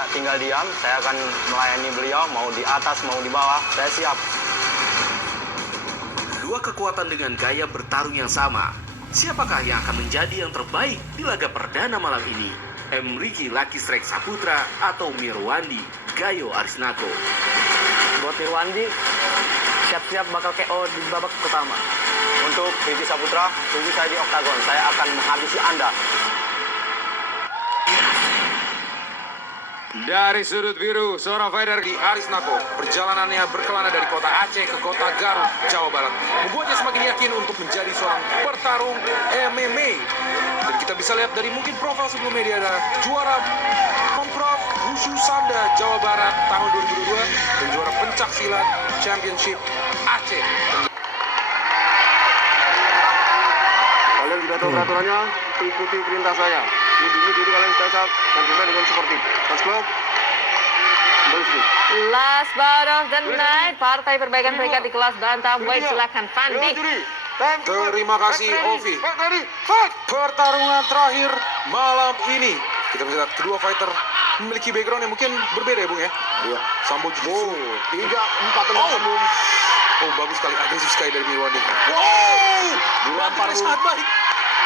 saya tinggal diam, saya akan melayani beliau, mau di atas, mau di bawah, saya siap. Dua kekuatan dengan gaya bertarung yang sama. Siapakah yang akan menjadi yang terbaik di laga perdana malam ini? M. Ricky Lucky Strike Saputra atau Mirwandi Gayo Arisnako? Buat Mirwandi, siap-siap bakal KO di babak pertama. Untuk Ricky Saputra, tunggu saya di oktagon, saya akan menghabisi Anda. Dari sudut biru, seorang fighter di Arisnako. Perjalanannya berkelana dari kota Aceh ke kota Garut, Jawa Barat. Membuatnya semakin yakin untuk menjadi seorang petarung MMA. Dan kita bisa lihat dari mungkin profil sebelumnya dia adalah juara Pemprov Wushu Sanda Jawa Barat tahun 2022 dan juara pencak silat Championship Aceh. Kalian sudah tahu peraturannya, ikuti perintah saya. Lindungi diri kalian secara sempurna dengan seperti. Let's go. Kembali sini. Last bout of the night, Partai Perbaikan Peringkat di kelas bantamweight, silakan Fandi. Terima kasih Ovi. Pertarungan terakhir malam ini. Kita bisa lihat kedua fighter memiliki background yang mungkin berbeda ya Bung ya. Iya. Sambo Jiu-Jitsu. 3-4 sambung. Oh bagus sekali, agresif sekali dari Mirwandi. Wow, Dilempar, banting Bung. sangat baik.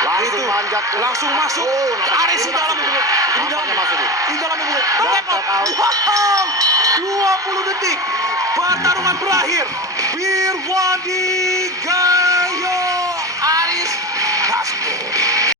Langsung Itu, manjat. langsung masuk ke area si dalam ibu. Ini dalam masuk, Bung. Ini dalam ibu. Dan tap out. Wow, 20 detik. Pertarungan berakhir. Mirwandi Gayo